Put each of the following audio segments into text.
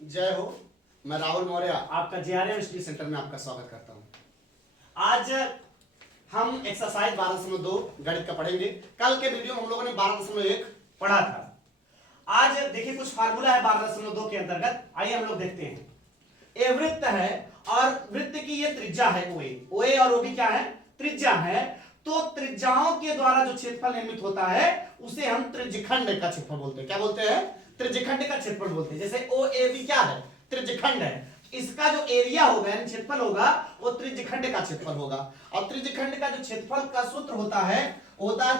जय हो। मैं राहुल मौर्य आपका जेआरएम स्टडी सेंटर में आपका स्वागत करता हूं। आज हम एक्सरसाइज 12.2 गणित का पढ़ेंगे। कल के वीडियो में हम लोगों ने 12.1 पढ़ा था। आज देखिए कुछ फार्मूला है 12.2 के अंतर्गत, आइए हम लोग देखते हैं। ए वृत्त है और वृत्त की ये त्रिज्या है ओए और ओबी क्या है? त्रिज्या है। तो त्रिज्याओं के द्वारा जो क्षेत्रफल निर्मित होता है उसे हम त्रिज्यखंड का क्षेत्रफल बोलते हैं। क्या बोलते हैं? त्रिज्यखंड का क्षेत्रफल बोलते हैं। जैसे ओ ए बी क्या है? त्रिज्यखंड है। इसका जो एरिया होगा यानी क्षेत्रफल होगा वो त्रिज्यखंड का क्षेत्रफल होगा। और त्रिज्यखंड का जो क्षेत्रफल का सूत्र होता है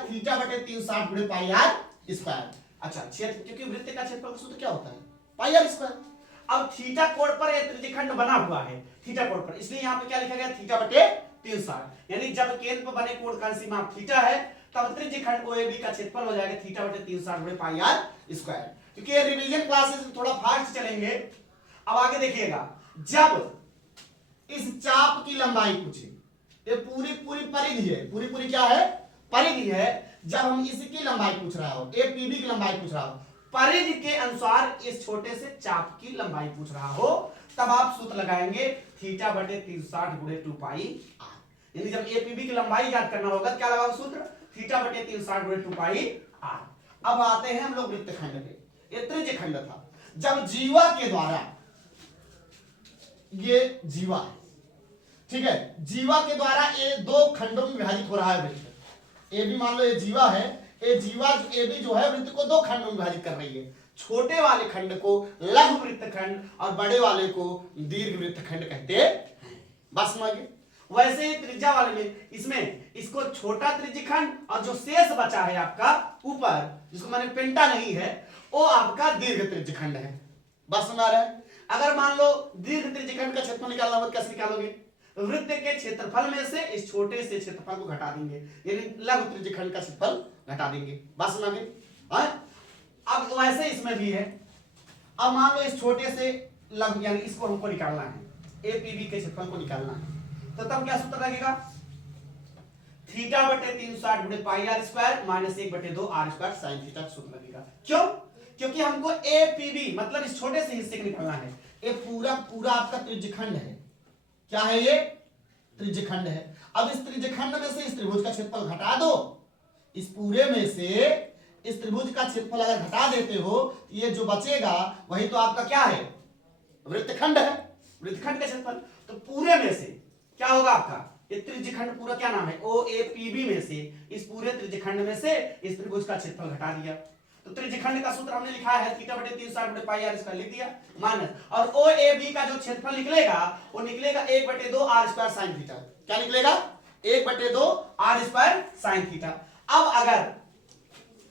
थीटा बटे 360 गुणे पाई आर स्क्वायर। अच्छा, क्योंकि वृत्त का क्षेत्रफल का सूत्र क्या होता है? Pi R square. अब थीटा कोण पर यह त्रिज्यखंड बना हुआ है, थीटा कोण पर, इसलिए यहां पे क्या लिखा गया? थीटा बटे 360। यानी जब केंद्र पर बने कोण का सीमा थीटा है तब त्रिज्यखंड ओएबी का क्षेत्रफल हो जाएगा थीटा बटे 360 गुणे पाई आर स्क्वायर। क्योंकि ये रिवीजन क्लासेस में थोड़ा फास्ट चलेंगे। अब आगे देखिएगा, जब इस चाप की लंबाई पूछे, ये पूरी परिधि है, पूरी क्या है? परिधि है। जब हम इसकी लंबाई पूछ रहा हो, ए पीबी की लंबाई पूछ रहा हो, परिधि के अनुसार इस छोटे से चाप की लंबाई पूछ रहा हो, तब आप सूत्र लगाएंगे थीटा बटे 360 गुणे 2 पाई आर। यानी जब एपीबी की लंबाई याद करना होगा क्या लगाओ सूत्र? थीटा बटे 360 गुणे 2 पाई आर। अब आते हैं हम लोग वृत्तखंड पे। ये त्रिज्यखंड था। जब जीवा के द्वारा, ये जीवा है, ठीक है, जीवा के द्वारा ये दो खंडों में विभाजित हो रहा है वृत्त। ए भी मान लो ये जीवा है, ये जीवा ए भी जो है वृत्त को दो खंडों में विभाजित कर रही है। छोटे वाले खंड को लघु वृत्तखंड और बड़े वाले को दीर्घ वृत्तखंड कहते हैं। बस समझिए। वैसे ही त्रिज्या वाले में, इसमें इसको छोटा त्रिज्यखंड और जो शेष बचा है आपका ऊपर, जिसको माने पेंटा नहीं है, वो आपका दीर्घ त्रिज्यखंड है। बस समझ रहे हैं? अगर मान लो दीर्घ त्रिज्यखंड का क्षेत्रफल निकालना हो तो कैसे निकालोगे? वृत्त के क्षेत्रफल में से इस छोटे से क्षेत्रफल को घटा देंगे, यानी लघु त्रिज्यखंड का क्षेत्रफल घटा देंगे। बस समझ गए? अब वैसे इसमें भी है। अब मान लो इस छोटे से लघु यानी इसको हमको निकालना है, एपीबी के क्षेत्रफल को निकालना है, तो तब क्या सूत्र लगेगा? थीटा बटे 360 गुणे पाई आर स्क्वायर माइनस 1 बटे 2 आर स्क्वायर साइन थीटा सूत्र लगेगा। क्यों? क्योंकि हमको एपीबी मतलब इस छोटे से हिस्से को निकालना है। ये पूरा आपका त्रिज्यखंड है। क्या है ये? त्रिज्यखंड है। अब इस त्रिज्यखंड में से इस त्रिभुज का क्षेत्रफल घटा दो। इस पूरे में से इस त्रिभुज का क्षेत्रफल अगर घटा देते हो, ये जो बचेगा वही तो आपका क्या है? वृत्तखंड है। वृत्तखंड का क्षेत्रफल तो पूरे में से क्या होगा आपका? ये त्रिज्यखंड पूरा क्या नाम है? ओ ए पी बी में से इस पूरे त्रिज्यखंड में से इस त्रिभुज का क्षेत्रफल घटा दिया। तो त्रिज्यखंड का सूत्र हमने लिखा है थीटा बटे 360 गुणे पाई आर स्क्वायर लिख दिया माइनस, और ओ ए बी का जो क्षेत्रफल निकलेगा वो निकलेगा 1 बटे 2 आर स्क्वायर साइन थीटा। क्या निकलेगा? 1 बटे 2 आर स्क्वायर साइन थीटा। अब अगर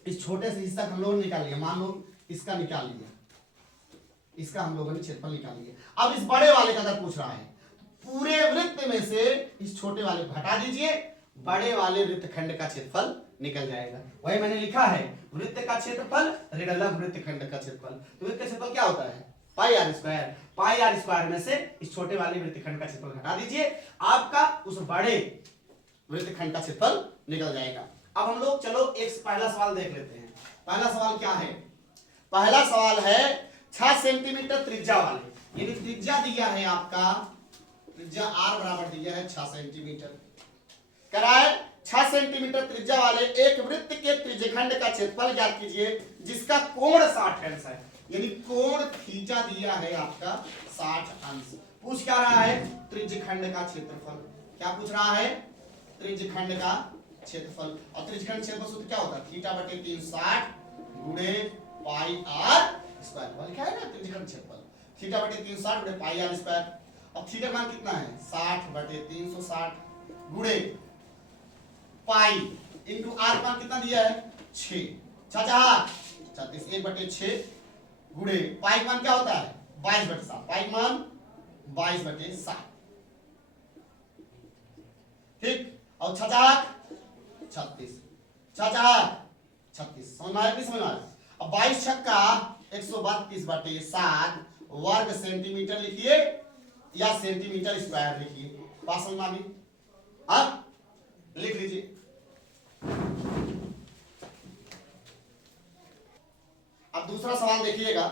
इस छोटे से हिस्सा हम लोगों ने निकाल लिया, मान लो इसका निकाल लिया, इसका हम लोगों ने क्षेत्रफल निकाल लिया। अब इस बड़े वाले का अगर पूछ रहा है, पूरे वृत्त में से इस छोटे वाले को हटा दीजिए, बड़े वाले वृत्तखंड का क्षेत्रफल निकल जाएगा। वही मैंने लिखा है वृत्त का क्षेत्रफल लघु वृत्तखंड का क्षेत्रफल। तो वृत्त का क्षेत्रफल क्या होता है? Pi R square. Pi R square में से इस छोटे वाले वृत्तखंड का क्षेत्रफल घटा दीजिए, आपका उस बड़े वृत्तखंड का क्षेत्रफल निकल जाएगा। अब हम लोग चलो एक पहला सवाल देख लेते हैं। पहला सवाल क्या है? पहला सवाल है 6 सेंटीमीटर त्रिज्या वाले, यानी त्रिज्या दिया है आपका, त्रिज्या आर बराबर दिया है 6 सेंटीमीटर। कराए 6 सेंटीमीटर त्रिज्या वाले एक वृत्त के त्रिज्यखंड का क्षेत्रफल ज्ञात कीजिए जिसका कोण 60 अंश है। यानी कोण थीटा दिया है आपका 60 अंश। पूछ क्या रहा है? त्रिज्यखंड का क्षेत्रफल। क्या पूछ रहा है? त्रिज्यखंड का क्षेत्रफल। और त्रिज्यखंड क्षेत्रफल सूत्र क्या होता है? थीटा बटे 360 गुणे पाई आर स्क्वायर। लिखा है ना त्रिज्यखंड क्षेत्रफल थीटा बटे 360 गुणे पाई आर स्क्वायर। अब थीटा मान कितना है? 60 बटे 360 गुणे पाई इंटू आर मान कितना दिया है? 6 36 1 बटे 6 गुणे पाई मान क्या होता है? 22 बटे 7। पाई मान 22 बटे 7। ठीक। और 36 36 समझ में आया? नहीं समझ में आया? अब 22 छक्का 132 बटे 7 वर्ग सेंटीमीटर लिखिए या सेंटीमीटर स्क्वायर लिखिए। बात समझ में आ गई? अब लिख लीजिए। अब दूसरा सवाल देखिएगा।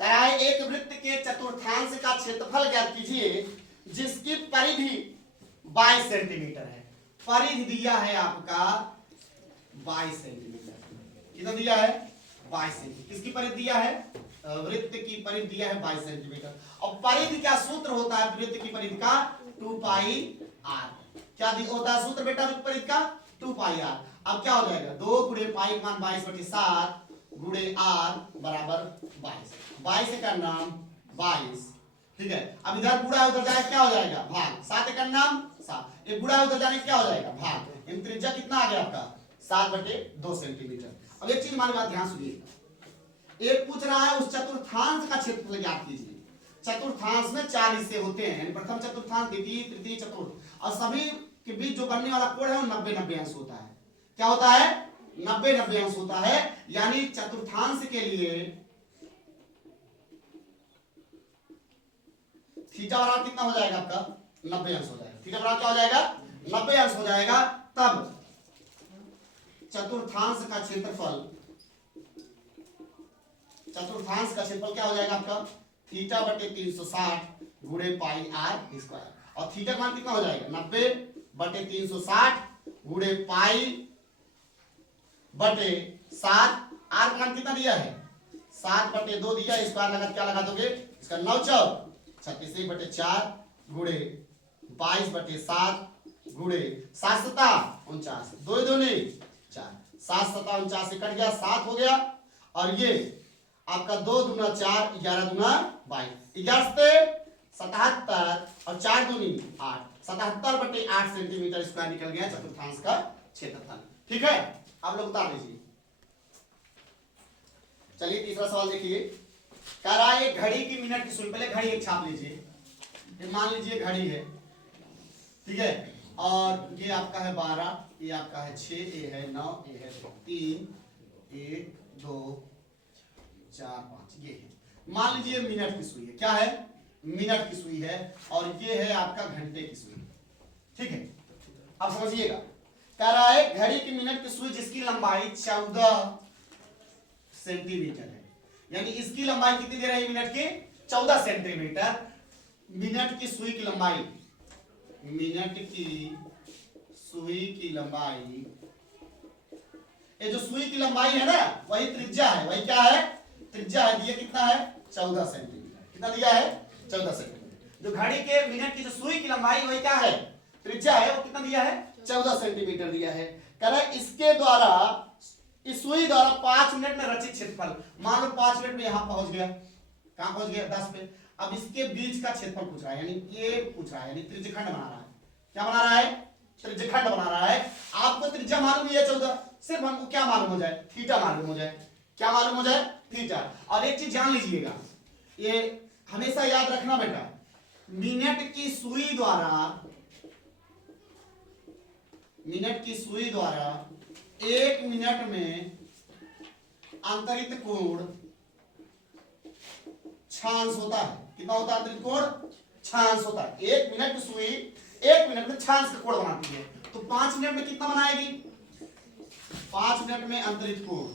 कराए एक वृत्त के चतुर्थांश का क्षेत्रफल ज्ञात कीजिए जिसकी परिधि 22 सेंटीमीटर है। परिधि दिया है आपका 22 सेंटीमीटर। कितना दिया है? 22 सेंटीमीटर। किसकी परिधि दिया है? वृत्त की परिधि दिया है 22 सेंटीमीटर। और परिधि का सूत्र होता है वृत्त की परिधि का 2 पाई r। क्या होता है सूत्र बेटा वृत्त परिधि का? 2 पाई r। अब क्या हो जाएगा? 2 गुणे पाई मान 22/7 गुणे r बराबर 22। 22 का नाम 22। ठीक है, अब इधर बूढ़ा उधर जाए क्या हो जाएगा? भाग। 7 का नाम 7। ये बूढ़ा उधर जाने क्या हो जाएगा? भाग। इन त्रिज्या कितना आ गया आपका? 7/2 सेंटीमीटर। अब एक चीज हमारी बात ध्यान सुनिए, एक पूछ रहा है उस चतुर्थांश का क्षेत्रफल ज्ञात कीजिए। चतुर्थांश में 4 हिस्से होते हैं, प्रथम चतुर्थांश, द्वितीय, तृतीय, चतुर्थ, और सभी के बीच जो बनने वाला कोण है वो 90-90 अंश होता है। क्या होता है? 90-90 अंश होता है। यानी चतुर्थांश के लिए थीटा बराबर कितना हो जाएगा आपका? 90 अंश हो जाएगा। थीटा बराबर क्या हो जाएगा? 90 अंश हो जाएगा। तब चतुर्थांश का क्षेत्रफल क्या हो जाएगा आपका? θ/360 गुणे पाई r स्क्वायर। और थीटा का मान कितना हो जाएगा? 90/360 गुणे पाई बटे 7। r का मान कितना दिया है? 7/2 दिया। स्क्वायर लगा क्या लगा दोगे? इसका 9 चौक 36/4 गुणे 22/7 गुणे 7 सता 49, 2 दूनी 4, 7 सता 49 से कट गया, 7 हो गया। और ये आपका 2 दूना 4, 11 दूना 22, 11 से 77 और 4 दूनी 8, 77/8 सेंटीमीटर स्क्वायर निकल गया चतुर्थांश का क्षेत्रफल। ठीक है, आप लोग बता दीजिए। चलिए तीसरा सवाल देखिए। कह रहा है घड़ी की मिनट की सुई। पहले घड़ी एक छाप लीजिए। मान लीजिए घड़ी है, ठीक है, और ये आपका है 12, ये आपका है 6, ये है 9, ये है 3, 1 2 4 5, ये है। मान लीजिए मिनट की सुई है। क्या है? मिनट की सुई है। और ये है आपका घंटे की सुई। ठीक है, अब समझिएगा। कह रहा है घड़ी की मिनट की सुई जिसकी लंबाई 14 सेंटीमीटर है। यानी इसकी लंबाई कितनी दे रही है मिनट की? 14 सेंटीमीटर। मिनट की सुई की लंबाई, मिनट की सुई की लंबाई, ये जो सुई की लंबाई है ना वही त्रिज्या है। वही क्या है? त्रिज्या है। दिया कितना है? 14 सेंटीमीटर। कितना दिया है? 14 सेंटीमीटर। जो घड़ी के मिनट की जो सुई की लंबाई वही क्या है? त्रिज्या है। वो कितना दिया है? 14 सेंटीमीटर दिया है। कह रहा है इसके द्वारा, इस सुई द्वारा 5 मिनट में रचित क्षेत्रफल। मान लो 5 मिनट में यहां पहुंच गया। कहां पहुंच गया? 10 पे। अब इसके बीच का क्षेत्रफल पूछ रहा है, यानी ये पूछ रहा है, यानी त्रिज्यखंड बना रहा है। क्या बना रहा है? त्रिज्यखंड बना रहा है। आपको त्रिज्या मालूम है 14, सिर्फ हमको क्या मालूम हो जाए? थीटा मालूम हो जाए। क्या मालूम हो जाए? थीटा। और एक चीज जान लीजिएगा, ये हमेशा याद रखना बेटा, मिनट की सुई द्वारा 1 मिनट में अंतरित कोण 6 होता है। कितना होता है अंतरित कोण? 6 होता है। 1 मिनट की सुई 1 मिनट में 6 का कोण बनाती है। तो 5 मिनट में कितना बनाएगी? 5 मिनट में अंतरित कोण,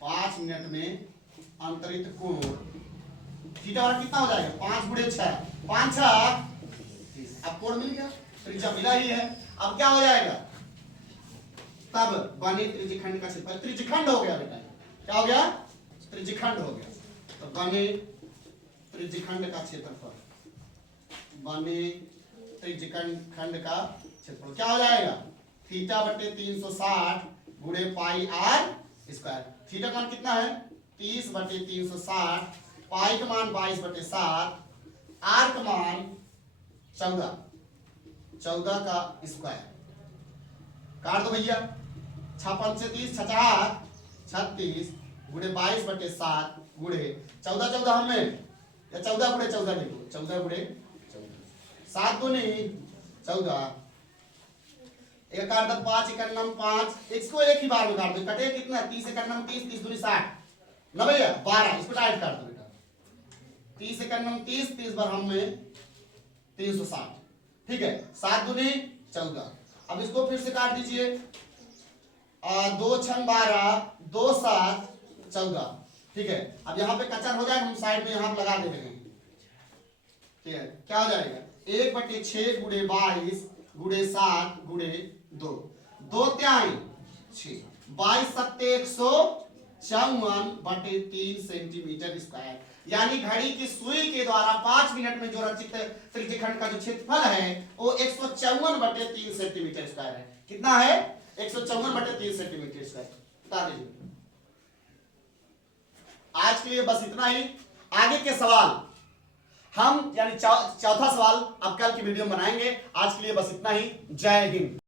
5 मिनट में अंतरित कोण थीटा वाला कितना हो जाएगा? 5 गुणे 6, 5 6 30। अब कोण मिल गया, त्रिज्या मिला ही है। अब क्या हो जाएगा? तब बने त्रिज्यखंड का क्षेत्रफल। त्रिज्यखंड हो गया बेटा। क्या हो गया? त्रिज्यखंड हो गया। तो बने त्रिज्यखंड का क्षेत्रफल, बने त्रिज्यखंड का क्षेत्रफल क्या हो जाएगा? θ/360 गुणे पाई r स्क्वायर। थीटा का मान कितना है? 30/360, पाई का मान 22/7, r का मान 14 का स्क्वायर। काट दो भैया। 6 से 30, 36 गुणे 22/7 गुणे 14 हमें, या 14 गुणे 14 लिखो, 14 गुणे 14, 7 दूनी 14, एक काट दो 5, 1 नम 5, इसको एक ही बार में काट दो। कटे कितना? 30 1 नम 30, 30 दूनी 60, ना भैया 12। इसको डायरेक्ट काट दो बेटा। 30 1 नम 30, 30 बार हम में 360। ठीक है, 7 दूनी 14। अब इसको फिर से काट दीजिए। 2 6 12, 2 7 14, ठीक है, अब यहाँ पे कचर हो जाएगा, हम साइड में यहाँ पे लगा दे रहे हैं। ठीक है, क्या हो जाएगा 1/6 गुणे 22 गुणे 7 गुणे 2, 2 त्याई 6, 22 सत्ते 154/3 सेंटीमीटर स्क्वायर। यानी घड़ी की सुई के द्वारा 5 मिनट में जो रचित त्रिज्यखंड का जो क्षेत्रफल है वो 154/3 सेंटीमीटर स्क्वायर है। कितना है? 154/3 सेंटीमीटर स्क्वायर। बता दीजिए। आज के लिए बस इतना ही। आगे के सवाल हम यानी चौथा सवाल अब कल की वीडियो में बनाएंगे। आज के लिए बस इतना ही। जय हिंद।